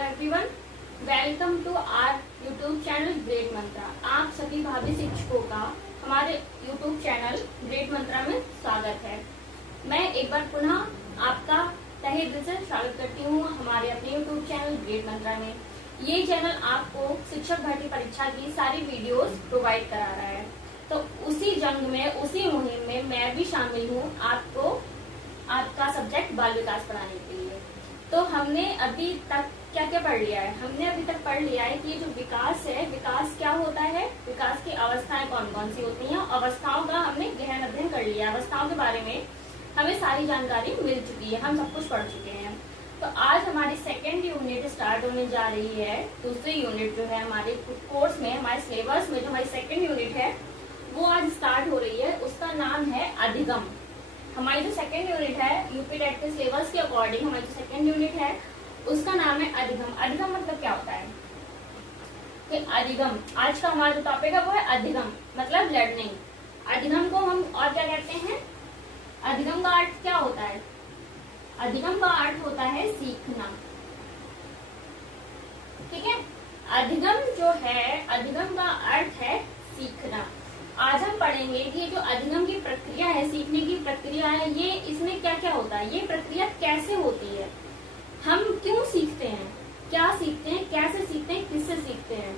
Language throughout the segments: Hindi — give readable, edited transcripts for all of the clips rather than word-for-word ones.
Everyone, welcome to our YouTube channel great Mantra. आप सभी भावी शिक्षकों का हमारे यूट्यूब चैनल ग्रेट मंत्रा में स्वागत है। मैं एक बार पुनः आपका तहे दिल से स्वागत करती हूँ हमारे अपने यूट्यूब चैनल ग्रेट मंत्रा में। ये चैनल आपको शिक्षक भर्ती परीक्षा की सारी वीडियोस प्रोवाइड करा रहा है। तो उसी जंग में, उसी मुहिम में मैं भी शामिल हूँ आपको आपका सब्जेक्ट बाल विकास पढ़ाने के लिए। तो हमने अभी तक क्या क्या पढ़ लिया है? हमने अभी तक पढ़ लिया है कि जो विकास है, विकास क्या होता है, विकास की अवस्थाएं कौन कौन सी होती हैं। अवस्थाओं का हमने गहन अध्ययन कर लिया। अवस्थाओं के बारे में हमें सारी जानकारी मिल चुकी है, हम सब कुछ पढ़ चुके हैं। तो आज हमारी सेकेंड यूनिट स्टार्ट होने जा रही है। दूसरी यूनिट जो है हमारे कोर्स में, हमारे सिलेबस में जो हमारी सेकेंड यूनिट है वो आज स्टार्ट हो रही है। उसका नाम है अधिगम। हमारी जो सेकेंड यूनिट है यूपी टेट के सिलेबस के अकॉर्डिंग हमारी जो सेकेंड यूनिट है उसका नाम है अधिगम। अधिगम मतलब क्या होता है कि अधिगम, आज का हमारा जो टॉपिक है वो है अधिगम, मतलब लर्निंग। अधिगम को हम और क्या कहते हैं? अधिगम का अर्थ क्या होता है? अधिगम का अर्थ होता है सीखना। ठीक है, अधिगम जो है, अधिगम का अर्थ है सीखना। आज हम पढ़ेंगे कि जो अधिगम की प्रक्रिया है, सीखने की प्रक्रिया है, ये इसमें क्या क्या होता है, ये प्रक्रिया कैसे होती है, हम क्यों सीखते हैं, क्या सीखते हैं, कैसे सीखते हैं, किससे सीखते हैं,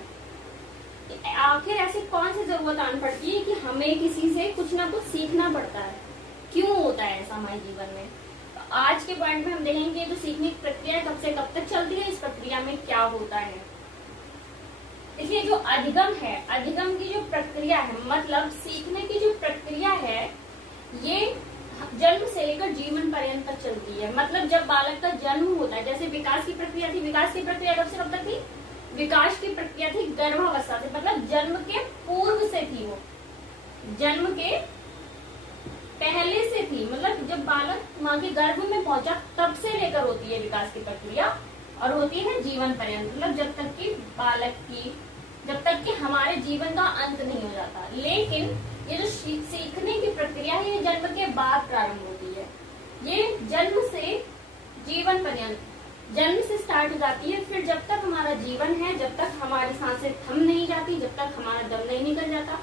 आखिर ऐसी कौन सी जरूरत आन पड़ती है कि हमें किसी से कुछ ना कुछ सीखना पड़ता है, क्यों होता है ऐसा हमारे जीवन में। तो आज के पॉइंट में हम देखेंगे जो सीखने की प्रक्रिया कब से कब तक चलती है, इस प्रक्रिया में क्या होता है। इसलिए जो अधिगम है, अधिगम की जो प्रक्रिया है, मतलब सीखने की जो प्रक्रिया है, ये जन्म से लेकर जीवन पर्यंत तक चलती है। मतलब जब बालक का जन्म होता है, जैसे विकास की प्रक्रिया थी, विकास की प्रक्रिया कब से कब तक थी? विकास की प्रक्रिया थी गर्भावस्था से, मतलब जन्म के पूर्व से थी, वो जन्म के पहले से थी। मतलब जब बालक माँ के गर्भ में पहुंचा तब से लेकर होती है विकास की प्रक्रिया, और होती है जीवन पर्यंत, मतलब जब तक कि बालक की, जब तक कि हमारे जीवन का अंत नहीं हो जाता। लेकिन ये जो सीखने की प्रक्रिया है, ये जन्म के बाद प्रारंभ होती है। ये जन्म से जीवन पर्यंत, जन्म से स्टार्ट हो जाती है। फिर जब तक हमारा जीवन है, जब तक हमारी सांसें थम नहीं जाती, जब तक हमारा दम नहीं निकल जाता,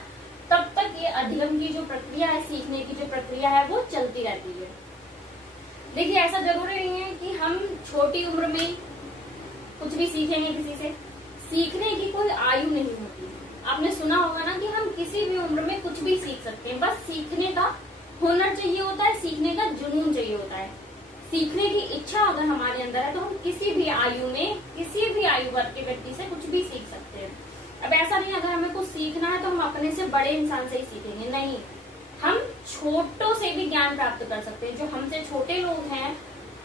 तब तक ये अधिगम की जो प्रक्रिया है, सीखने की जो प्रक्रिया है, वो चलती रहती है। देखिए, ऐसा जरूरी नहीं है कि हम छोटी उम्र में कुछ भी सीखेंगे किसी से। सीखने की कोई आयु नहीं होती। आपने सुना होगा ना कि हम किसी भी उम्र में कुछ भी सीख सकते हैं, बस सीखने का हुनर चाहिए होता है, सीखने का जुनून चाहिए होता है। सीखने की इच्छा अगर हमारे अंदर है तो हम किसी भी आयु में, किसी भी आयु वर्ग के व्यक्ति से कुछ भी सीख सकते हैं। अब ऐसा नहीं अगर हमें कुछ सीखना है तो हम अपने से बड़े इंसान से ही सीखेंगे, नहीं, हम छोटों से भी ज्ञान प्राप्त कर सकते हैं। जो हमसे छोटे लोग हैं,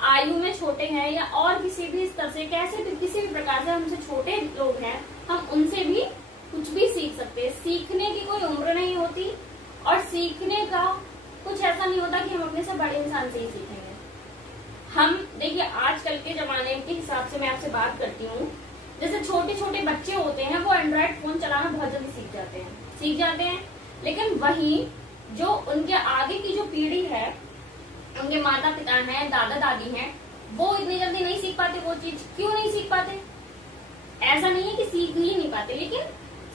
आयु में छोटे हैं, या और किसी भी स्तर से, कैसे भी किसी भी प्रकार से हमसे छोटे लोग हैं, हम उनसे भी कुछ भी सीख सकते हैं। सीखने की कोई उम्र नहीं होती, और सीखने का कुछ ऐसा नहीं होता कि हम अपने से बड़े इंसान से ही सीखेंगे। हम देखिए, आजकल के जमाने के हिसाब से मैं आपसे बात करती हूँ, जैसे छोटे छोटे बच्चे होते हैं, वो एंड्रॉइड फोन चलाना बहुत जल्दी सीख जाते हैं। लेकिन वही जो उनके आगे की जो पीढ़ी है, उनके माता पिता हैं, दादा दादी हैं, वो इतनी जल्दी नहीं सीख पाते वो चीज। क्यों नहीं सीख पाते? ऐसा नहीं है कि सीख ही नहीं पाते, लेकिन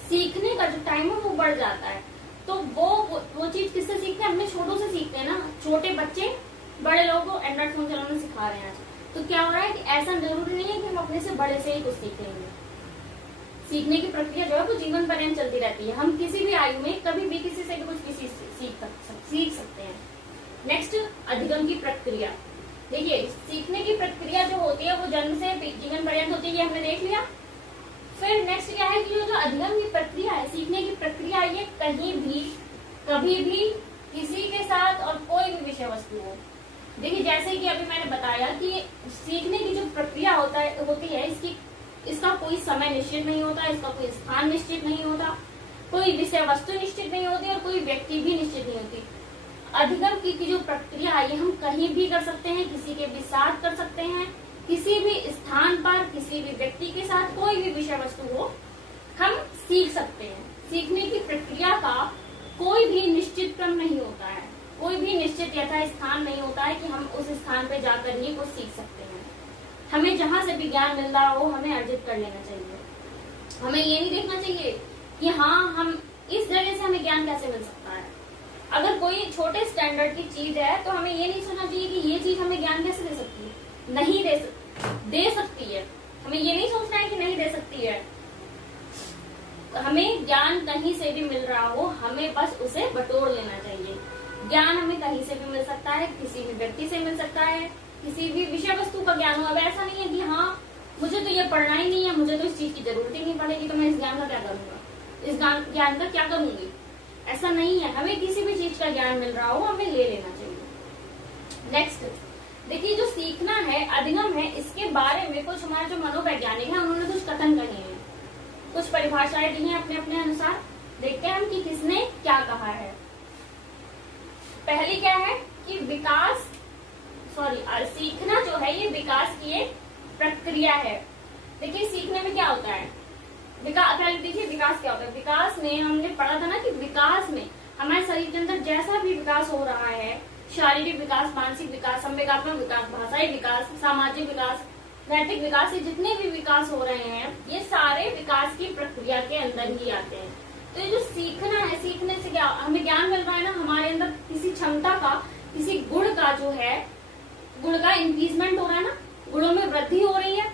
सीखने का जो टाइम है वो बढ़ जाता है। तो वो चीज किससे सीखते हैं? अपने छोटों से सीखते हैं ना। छोटे बच्चे बड़े लोगों को एंड्रॉइड फोन चलाना सिखा रहे हैं आज। तो क्या हो रहा है कि ऐसा जरूरी नहीं है कि हम अपने से बड़े से ही कुछ सीखेंगे। सीखने की प्रक्रिया जो है वो जीवन पर्यंत चलती रहती है। हम किसी भी आयु में कभी भी किसी से भी कुछ सीख सकते हैं। नेक्स्ट, अधिगम की प्रक्रिया। देखिए, सीखने की प्रक्रिया जो होती है वो जन्म से जीवन पर्यंत होती है, ये हमने देख लिया। फिर नेक्स्ट क्या है कि जो अधिगम की प्रक्रिया है, सीखने की प्रक्रिया, ये कहीं भी, कभी भी, किसी के साथ और कोई भी विषय वस्तु हो। देखिए, जैसे कि अभी मैंने बताया कि सीखने की जो प्रक्रिया होती है, इसका कोई समय निश्चित नहीं होता, इसका कोई स्थान निश्चित नहीं होता, कोई विषय वस्तु निश्चित नहीं होती, और कोई व्यक्ति भी निश्चित नहीं होती। अधिगम की जो प्रक्रिया है, ये हम कहीं भी कर सकते हैं, किसी के भी साथ कर सकते हैं, किसी भी स्थान पर, किसी भी व्यक्ति के साथ, कोई भी विषय वस्तु हो, हम सीख सकते हैं। सीखने की प्रक्रिया का कोई भी निश्चित क्रम नहीं होता है, कोई भी निश्चित यथा स्थान नहीं होता है कि हम उस स्थान पर जाकर ही कुछ सीख सकते हैं। हमें जहां से भी ज्ञान मिल रहा हो हमें अर्जित कर लेना चाहिए। हमें ये नहीं देखना चाहिए कि हाँ हम इस जगह से हमें ज्ञान कैसे मिल सकता है। अगर कोई छोटे स्टैंडर्ड की चीज है तो हमें ये नहीं सोचना चाहिए कि ये चीज हमें ज्ञान कैसे दे सकती है, नहीं दे सकती है। हमें ये नहीं सोचना है कि नहीं दे सकती है। हमें ज्ञान कहीं से भी मिल रहा हो हमें बस उसे बटोर लेना चाहिए। ज्ञान हमें कहीं से भी मिल सकता है, किसी भी व्यक्ति से मिल सकता है, किसी भी विषय वस्तु का ज्ञान हो। अब ऐसा नहीं है कि हाँ मुझे तो ये पढ़ना ही नहीं है, मुझे तो इस चीज की जरूरत ही नहीं पड़ेगी, तो मैं इस ज्ञान का क्या करूंगा, इस ज्ञान का क्या करूंगी, ऐसा नहीं है। हमें किसी भी चीज का ज्ञान मिल रहा हो हमें ले लेना चाहिए। नेक्स्ट देखिए, जो सीखना है, अधिगम है, इसके बारे में कुछ हमारे जो मनोवैज्ञानिक है उन्होंने कुछ कथन कहे हैं, कुछ परिभाषाएं दी हैं अपने अपने अनुसार। देखते हैं हम कि किसने क्या कहा है। पहली क्या है कि सीखना जो है ये विकास की एक प्रक्रिया है। देखिए सीखने में क्या होता है, पहले देखिए विकास क्या होता है। विकास में हमने पढ़ा था ना कि विकास में हमारे शरीर के अंदर जैसा भी विकास हो रहा है, शारीरिक विकास, मानसिक विकास, संवेगात्मक विकास, भाषाई विकास, सामाजिक विकास, नैतिक विकास, ये जितने भी विकास हो रहे हैं ये सारे विकास की प्रक्रिया के अंदर ही आते हैं। तो ये जो सीखना है, सीखने से क्या हमें ज्ञान मिल रहा है ना, हमारे अंदर किसी क्षमता का, किसी गुण का जो है, गुण का इंक्रीजमेंट हो रहा है ना, गुणों में वृद्धि हो रही है।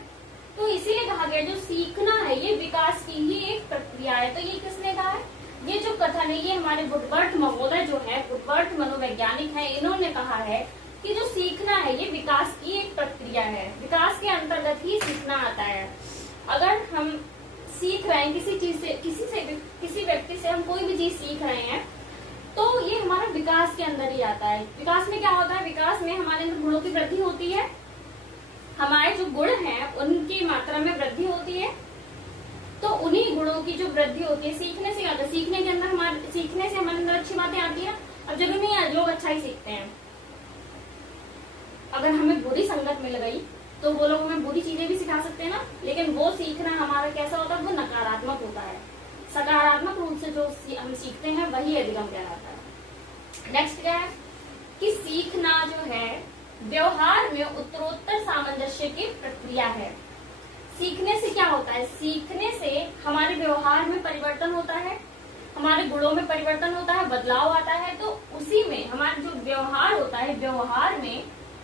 तो इसीलिए कहा गया जो सीखना है ये विकास की ही एक प्रक्रिया है। तो ये किसने कहा है, ये जो कथन है ये हमारे वुडवर्थ महोदय जो है, वुडवर्थ मनोवैज्ञानिक है, इन्होंने कहा है कि जो सीखना है ये विकास की एक प्रक्रिया है, विकास के अंतर्गत ही सीखना आता है। अगर हम सीख रहे हैं किसी चीज से, किसी व्यक्ति से हम कोई भी चीज सीख रहे हैं तो ये हमारा विकास के अंदर ही आता है। विकास में क्या होता है, विकास में हमारे अंदर गुणों की वृद्धि होती है, हमारे जो गुण हैं उनकी मात्रा में वृद्धि होती है। तो उन्हीं गुणों की जो वृद्धि होती है सीखने से आता है। सीखने से हमारे अंदर अच्छी बातें आती है। अब जरूरी नहीं है लोग अच्छा ही सीखते हैं, अगर हमें बुरी संगत मिल गई तो वो लोग हमें बुरी चीजें भी सिखा सकते हैं ना, लेकिन वो सीखना हमारा कैसा होता है, वो नकारात्मक होता है। सकारात्मक रूप से जो हम सीखते हैं वही अधिगम कहलाता है। नेक्स्ट क्या है कि सीखना जो है व्यवहार में उत्तरोत्तर सामंजस्य की प्रक्रिया है। सीखने से क्या होता है, सीखने से हमारे व्यवहार में परिवर्तन होता है, हमारे गुणों में परिवर्तन होता है, बदलाव आता है। तो उसी में हमारा जो व्यवहार होता है, व्यवहार में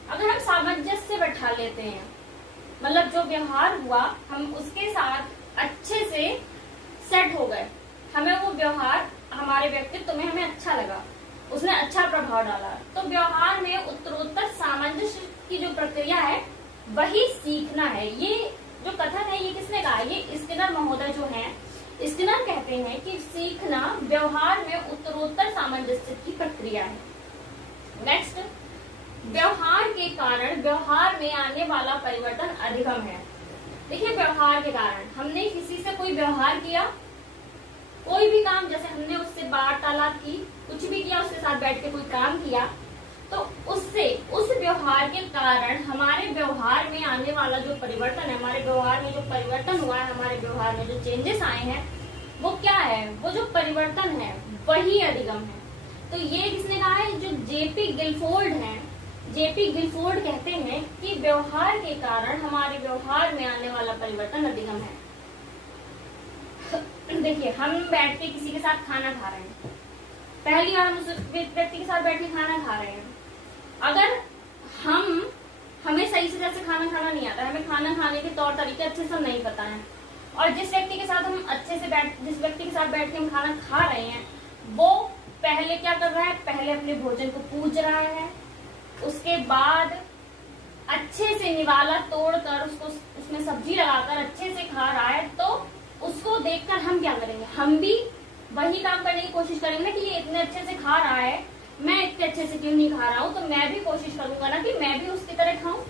अगर हम सामंजस्य बैठा लेते हैं, मतलब जो व्यवहार हुआ हम उसके साथ अच्छे से सेट हो गए, हमें वो व्यवहार हमारे व्यक्तित्व में हमें अच्छा लगा, उसने अच्छा प्रभाव डाला, तो व्यवहार में उत्तरोत्तर सामंजस्य की जो प्रक्रिया है वही सीखना है। ये जो कथन है ये किसने कहा, ये स्किनर महोदय जो हैं, स्किनर कहते हैं कि सीखना व्यवहार में उत्तरोत्तर सामंजस्य की प्रक्रिया है। नेक्स्ट, व्यवहार के कारण व्यवहार में आने वाला परिवर्तन अधिगम है। देखिए व्यवहार के कारण हमने किसी से कोई व्यवहार किया, कोई भी काम, जैसे हमने उससे वार्तालाप की, कुछ भी किया, उसके साथ बैठ के कोई काम किया, तो उससे उस व्यवहार के कारण हमारे व्यवहार में आने वाला जो परिवर्तन है, हमारे व्यवहार में जो परिवर्तन हुआ है, हमारे व्यवहार में जो चेंजेस आए हैं वो क्या है, वो जो परिवर्तन है वही अधिगम है। तो ये किसने कहा है, जो जेपी गिलफोर्ड हैं, जेपी गिलफोर्ड कहते हैं कि व्यवहार के कारण हमारे व्यवहार में आने वाला परिवर्तन अधिगम है। देखिए हम बैठ के किसी के साथ खाना खा रहे हैं, पहली बार हम उस व्यक्ति के साथ बैठ के खाना खा रहे हैं, अगर हमें सही से जैसे खाना खाना नहीं आता है, हमें खाना खाने के तौर तरीके अच्छे से नहीं पता है, और जिस व्यक्ति के साथ हम जिस व्यक्ति के साथ बैठ के हम खाना खा रहे हैं वो पहले क्या कर रहा है, पहले अपने भोजन को पूज रहा है, उसके बाद अच्छे से निवाला तोड़कर उसको उसमें सब्जी लगाकर अच्छे से खा रहा है, तो उसको देखकर हम क्या करेंगे, हम भी वही काम करने की कोशिश करेंगे ना कि ये इतने अच्छे से खा रहा है, मैं इतने अच्छे से क्यों नहीं खा रहा हूँ, तो मैं भी कोशिश करूंगा ना कि मैं भी उसकी तरह खाऊं।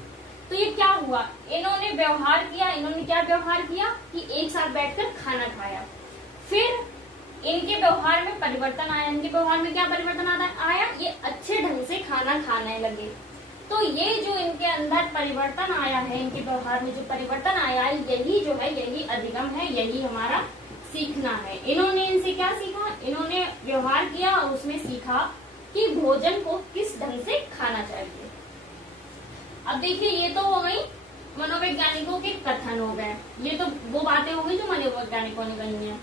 तो ये क्या हुआ, इन्होंने व्यवहार किया, इन्होंने क्या व्यवहार किया कि एक साथ बैठकर खाना खाया, फिर इनके व्यवहार में परिवर्तन आया। इनके व्यवहार में क्या परिवर्तन आया, ये अच्छे ढंग से खाना खाने लगे। तो ये जो इनके अंदर परिवर्तन आया है, इनके व्यवहार में जो परिवर्तन आया है, यही जो है यही अधिगम है, यही हमारा सीखना है। इन्होंने इनसे क्या सीखा, इन्होंने व्यवहार किया और उसमें सीखा कि भोजन को किस ढंग से खाना चाहिए। अब देखिए ये तो हो गई मनोवैज्ञानिकों के कथन हो गए। ये तो वो बातें हो गई जो मनोवैज्ञानिकों ने कही है।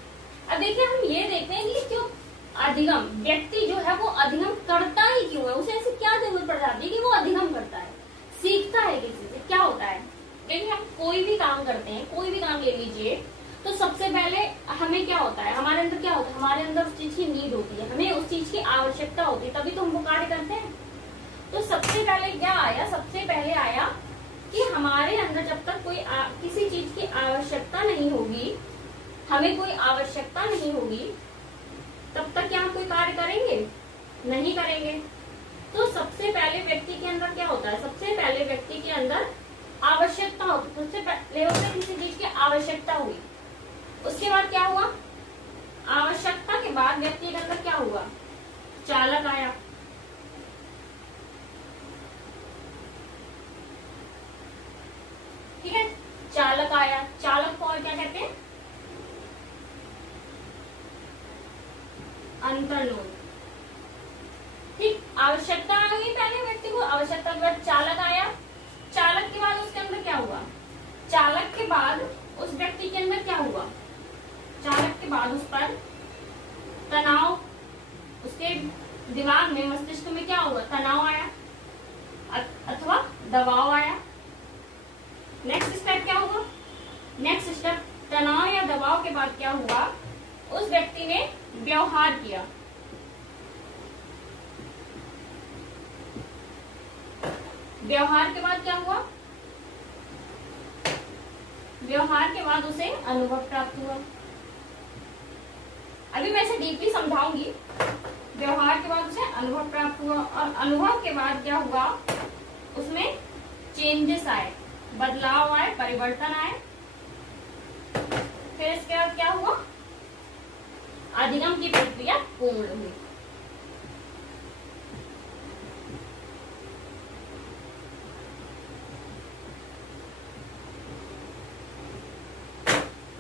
अब देखिए हम ये देखते हैं कि जो अधिगम व्यक्ति जो है वो अधिगम करता ही क्यों है, उसे ऐसी क्या जरूरत पड़ जाती है कि वो अधिगम करता है, सीखता है किसी से। क्या होता है, देखिए हम कोई भी काम करते हैं, कोई भी काम ले लीजिए, तो सबसे पहले हमें क्या होता है, हमारे अंदर क्या होता है, हमारे अंदर उस चीज की नीड होती है, हमें उस चीज की आवश्यकता होती है, तभी तो हम वो कार्य करते हैं। तो सबसे पहले क्या आया, सबसे पहले आया कि हमारे अंदर जब तक कोई किसी चीज की आवश्यकता नहीं होगी, हमें कोई आवश्यकता नहीं होगी, तब तक क्या हम कोई कार्य करेंगे, नहीं करेंगे। तो सबसे पहले व्यक्ति के अंदर क्या होता है, सबसे पहले व्यक्ति के अंदर आवश्यकता होती है। सबसे पहले उसे किसी चीज की आवश्यकता हुई, उसके बाद क्या हुआ, आवश्यकता के बाद व्यक्ति के अंदर क्या हुआ, चालक आया। ठीक है, चालक आया। चालक को और क्या कहते हैं, अंतर्लोक। ठीक, आवश्यकता आ गई पहले व्यक्ति को, आवश्यकता के बाद चालक आया। चालक के बाद उसके अंदर क्या हुआ, चालक के बाद उस व्यक्ति के अंदर क्या हुआ, चालक के बाद उस पर तनाव, उसके दिमाग में, मस्तिष्क में क्या हुआ, तनाव आया अथवा दबाव आया। नेक्स्ट स्टेप क्या हुआ, नेक्स्ट स्टेप तनाव या दबाव के बाद क्या हुआ, उस व्यक्ति ने व्यवहार किया। व्यवहार के बाद क्या हुआ, व्यवहार के बाद उसे अनुभव प्राप्त हुआ। अभी मैं इसे डीपली समझाऊंगी। व्यवहार के बाद उसे अनुभव प्राप्त हुआ, और अनुभव के बाद क्या हुआ, उसमें चेंजेस आए, बदलाव आए, परिवर्तन आए। फिर इसके बाद क्या हुआ, अधिगम की प्रक्रिया पूर्ण हुई।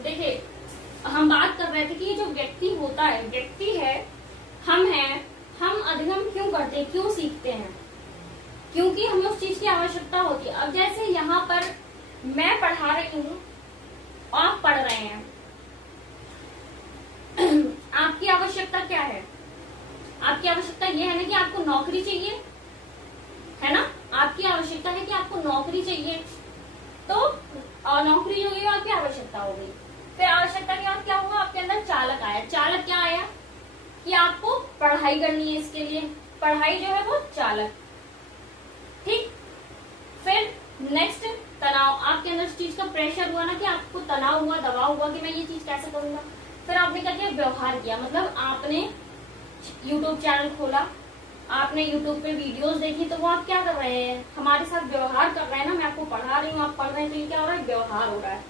देखिए हम बात कर रहे थे कि ये जो व्यक्ति होता है, व्यक्ति है, हम हैं, हम अधिगम क्यों करते हैं, क्यों सीखते हैं, क्योंकि हमें उस चीज की आवश्यकता होती है। अब जैसे यहाँ पर मैं पढ़ा रही हूँ, आप पढ़ रहे हैं, आपकी आवश्यकता क्या है, आपकी आवश्यकता ये है ना कि आपको नौकरी चाहिए, है ना, आपकी आवश्यकता है कि आपको नौकरी चाहिए। तो नौकरी जो गई आपकी आवश्यकता हो गई। फिर आवश्यकता के बाद क्या हुआ, आपके अंदर चालक आया। चालक क्या आया कि आपको पढ़ाई करनी है, इसके लिए पढ़ाई जो है वो चालक। ठीक, फिर नेक्स्ट तनाव, आपके अंदर इस चीज का प्रेशर हुआ ना, कि आपको तनाव हुआ, दबाव हुआ कि मैं ये चीज कैसे करूंगा। फिर आपने क्या किया, व्यवहार किया, मतलब आपने YouTube चैनल खोला, आपने YouTube पे वीडियोस देखी, तो वो आप क्या कर रहे हैं, हमारे साथ व्यवहार कर रहे हैं ना, मैं आपको पढ़ा रही हूँ, आप पढ़ रहे हैं, तो ये क्या हो रहा है, व्यवहार हो रहा है।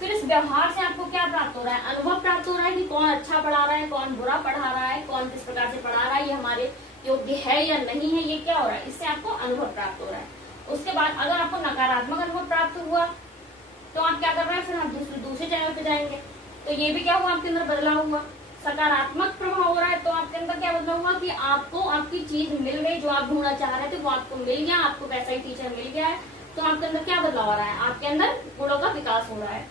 फिर इस व्यवहार से आपको क्या प्राप्त हो रहा है, अनुभव प्राप्त हो रहा है कि कौन अच्छा पढ़ा रहा है, कौन बुरा पढ़ा रहा है, कौन किस प्रकार से पढ़ा रहा है, ये हमारे योग्य है या नहीं है, ये क्या हो रहा है, इससे आपको अनुभव प्राप्त हो रहा है। उसके बाद अगर आपको नकारात्मक अनुभव प्राप्त हुआ तो आप क्या कर रहे हैं, फिर आप दूसरे चैनल पे जाएंगे, तो ये भी क्या हुआ, आपके अंदर बदलाव हुआ। सकारात्मक प्रभाव हो रहा है तो आपके अंदर क्या बदलाव हुआ कि आपको आपकी चीज मिल गई, जो आप ढूंढना चाह रहे थे वो आपको मिल गया, आपको वैसा ही टीचर मिल गया है, तो आपके अंदर क्या बदलाव आ रहा है, आपके अंदर गुणों का विकास हो रहा है।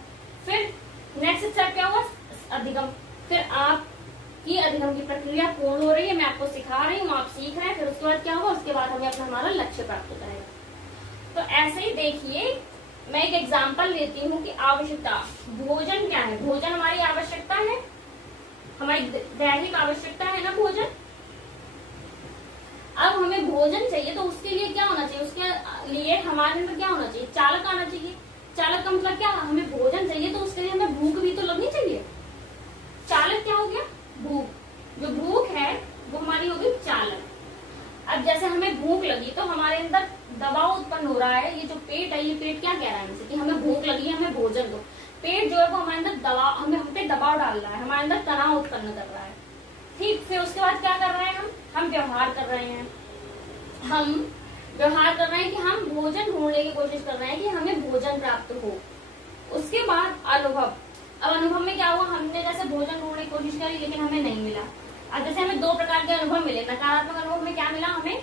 फिर नेक्स्ट स्टेप क्या हुआ, अधिगम। फिर आपकी अधिगम की प्रक्रिया पूर्ण हो रही है, मैं आपको सिखा रही हूँ, आप सीख रहे हैं। फिर उसके बाद क्या हुआ, उसके बाद हमें अपना हमारा लक्ष्य प्राप्त होता है। तो ऐसे ही देखिए, मैं एक एग्जाम्पल लेती हूँ कि आवश्यकता, भोजन क्या है, भोजन हमारी आवश्यकता है, हमारी दैनिक आवश्यकता है ना भोजन। अब हमें भोजन चाहिए तो उसके लिए क्या होना चाहिए, उसके लिए हमारे अंदर क्या होना चाहिए, चालक आना चाहिए। चालक का मतलब क्या, हमें भोजन चाहिए तो उसके लिए हमें भूख भी तो लगनी चाहिए। चालक क्या हो गया, भूख। जो भूख है वो हमारी होगी चालक। अब जैसे हमें भूख लगी तो हमारे अंदर दबाव उत्पन्न हो रहा है, ये जो पेट है, ये पेट क्या कह रहा है हमसे कि हमें भूख लगी है, हमें भोजन दो। पेट जो है वो हमारे अंदर दबाव, हम पे दबाव डाल रहा है, हमारे अंदर तनाव उत्पन्न कर रहा है। ठीक, फिर उसके बाद क्या कर रहे हैं, हम व्यवहार कर रहे हैं, हम व्यवहार कर रहे हैं कि हम भोजन ढूंढने की कोशिश कर रहे हैं कि हमें भोजन प्राप्त हो। उसके बाद अनुभव। अब अनुभव में क्या हुआ, हमने जैसे भोजन ढूंढने की कोशिश करी लेकिन हमें नहीं मिला। अब जैसे हमें दो प्रकार के अनुभव मिले, नकारात्मक अनुभव में क्या मिला, हमें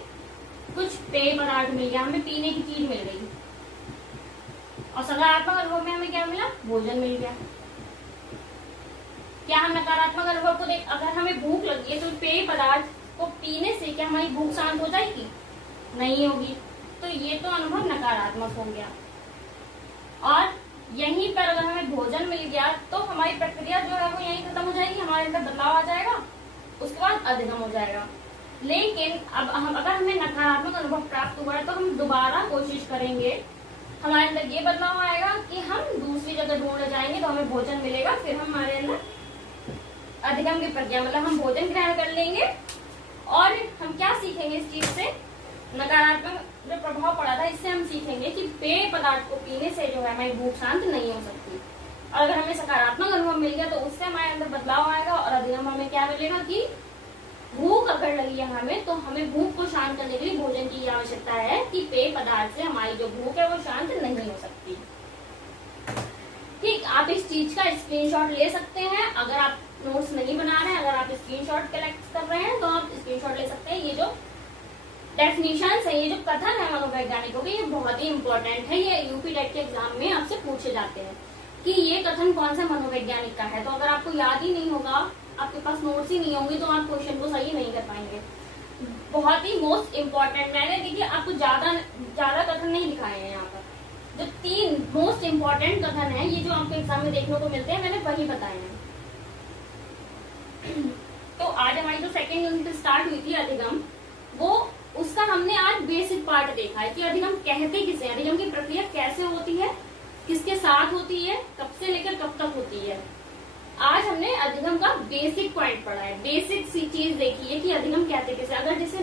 कुछ पेय पदार्थ मिल गया, हमें पीने की चीज मिल गई, और सकारात्मक अनुभव में हमें क्या मिला, भोजन मिल गया। क्या हम नकारात्मक अनुभव को देख, अगर हमें भूख लगी है तो पेय पदार्थ को पीने से क्या हमारी भूख शांत हो जाएगी, नहीं होगी, तो ये तो अनुभव नकारात्मक हो गया। और यहीं पर अगर हमें भोजन मिल गया तो हमारी प्रक्रिया जो है वो यहीं खत्म हो जाएगी, हमारे अंदर बदलाव आ जाएगा, उसके बाद अधिगम हो जाएगा। लेकिन अब अगर हमें नकारात्मक अनुभव प्राप्त हुआ है तो हम दोबारा कोशिश करेंगे, हमारे अंदर ये बदलाव आएगा कि हम दूसरी जगह ढूंढने जाएंगे तो हमें भोजन मिलेगा, फिर हमारे अंदर अधिगम की प्रक्रिया, मतलब हम भोजन ग्रहण कर लेंगे। और हम क्या सीखेंगे इस चीज से, नकारात्मक जो प्रभाव पड़ा था इससे हम सीखेंगे कि पेय पदार्थ को पीने से जो है हमारी भूख शांत नहीं हो सकती। और अगर हमें सकारात्मक अनुभव मिल गया तो उससे हमारे अंदर बदलाव आएगा और अधिगम हमें क्या मिलेगा कि भूख अगर लगी है हमें तो हमें भूख को शांत करने के लिए भोजन की आवश्यकता है, कि पेय पदार्थ से हमारी जो भूख है वो शांत नहीं हो सकती। ठीक, आप इस चीज का स्क्रीनशॉट ले सकते हैं। अगर आप नोट्स नहीं बना रहे हैं, अगर आप स्क्रीनशॉट कलेक्ट कर रहे हैं तो आप स्क्रीनशॉट ले सकते हैं। ये जो डेफिनेशंस है, ये जो कथन है मनोवैज्ञानिकों के, ये बहुत ही इंपॉर्टेंट है। ये यूपी टेट के एग्जाम में आपसे पूछे जाते हैं कि ये कथन कौन सा मनोवैज्ञानिक का है। तो अगर आपको याद ही नहीं होगा, आपके पास नोट्स ही नहीं होंगे, तो आप क्वेश्चन को सही नहीं कर पाएंगे। बहुत ही मोस्ट इम्पोर्टेंट, मैंने देखिए आपको ज्यादा कथन नहीं दिखाए हैं यहाँ पर। जो 3 मोस्ट इम्पोर्टेंट कथन है, ये जो आपको एग्जाम में देखने को मिलते हैं, मैंने वही बताए हैं। तो आज हमारी जो सेकेंड यूनिट स्टार्ट हुई थी अधिगम, वो उसका हमने आज बेसिक पार्ट देखा है कि अधिगम कहते किसे, अधिगम की प्रक्रिया कैसे होती है, किसके साथ होती है, कब से लेकर कब तक होती है। आज हमने अधिगम का बेसिक पॉइंट पढ़ा है, बेसिक सी चीज देखी है कि अधिगम कहते किसे। अगर जिसे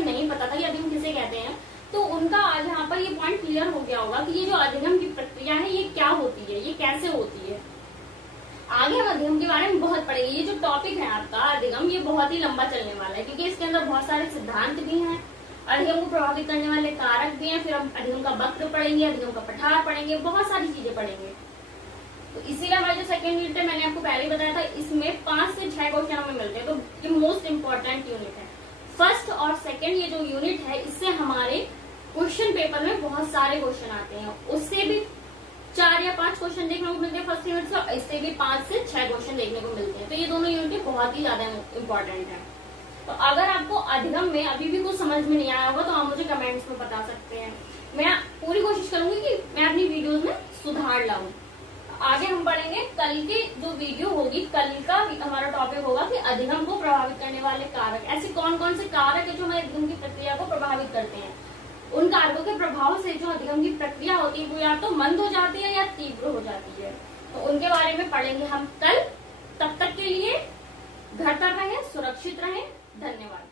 नहीं पता था कि अधिगम किसे कहते हैं तो उनका आज यहाँ पर ये पॉइंट क्लियर हो गया होगा कि ये जो अधिगम की प्रक्रिया है ये क्या होती है, ये कैसे होती है। आगे हम अधिगम के बारे में बहुत पढ़ेंगे। ये जो टॉपिक है आपका अधिगम, ये बहुत ही लंबा चलने वाला है क्योंकि इसके अंदर बहुत सारे सिद्धांत भी हैं, अधिगम को प्रभावित करने वाले कारक भी हैं, फिर हम अधिगम का वक्र पढ़ेंगे, अधिगम का पठार पढ़ेंगे, बहुत सारी चीजें पढ़ेंगे। तो इसीलिए हमारी जो सेकंड यूनिट है, मैंने आपको पहले ही बताया था, इसमें 5 से 6 क्वेश्चन हमें मिलते हैं। तो ये मोस्ट इम्पोर्टेंट यूनिट है। फर्स्ट और सेकंड ये जो यूनिट है, इससे हमारे क्वेश्चन पेपर में बहुत सारे क्वेश्चन आते हैं। उससे भी 4 या 5 क्वेश्चन देखने को मिलते हैं फर्स्ट यूनिट से, इससे भी 5 से 6 क्वेश्चन देखने को मिलते हैं। तो ये दोनों यूनिट बहुत ही ज्यादा इम्पोर्टेंट है। तो अगर आपको अधिगम में अभी भी कुछ समझ में नहीं आया होगा तो आप मुझे कमेंट्स में बता सकते हैं। मैं पूरी कोशिश करूंगी कि मैं अपनी वीडियोस में सुधार लाऊं। आगे हम पढ़ेंगे कल की जो वीडियो होगी, कल का हमारा टॉपिक होगा कि अधिगम को प्रभावित करने वाले कारक। ऐसे कौन कौन से कारक है जो हमारे अधिगम की प्रक्रिया को प्रभावित करते हैं। उन कारकों के प्रभाव से जो अधिगम की प्रक्रिया होती है वो या तो मंद हो जाती है या तीव्र हो जाती है। तो उनके बारे में पढ़ेंगे हम कल। तब तक के लिए घर पर रहें, सुरक्षित रहें। धन्यवाद।